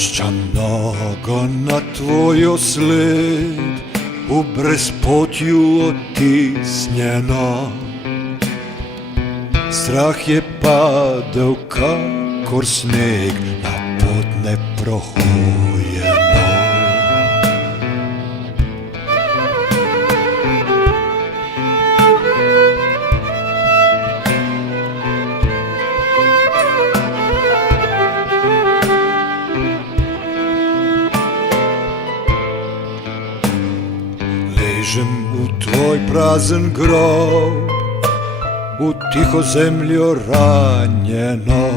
Puščanog na tvoj sled u brezpotju otisnjeno. Strah je padao kakor sneg na pod neprohujeno. Ležem u tvoj prazan grob, u tiho zemljo ranjeno,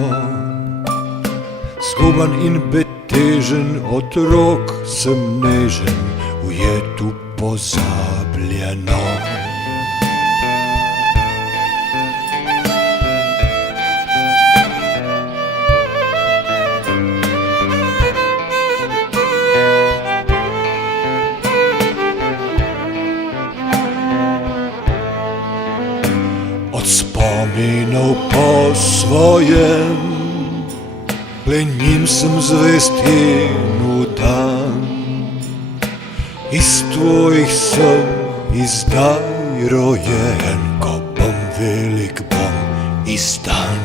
skuban in betežen, otrok sem nežen, ujet u pozabljeno. Od spominov posvojen, le njim sem zvestinu dan. Iz tvojih sem izdaj rojen, ko bom velik, bom izdan.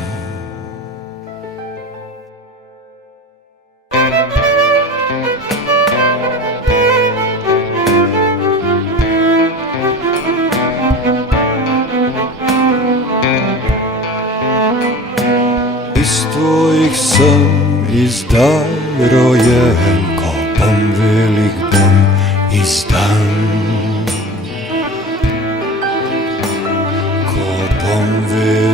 Iz tvojih sem izdaj rojen, ko bom velik, bom izdan. Ko bom velik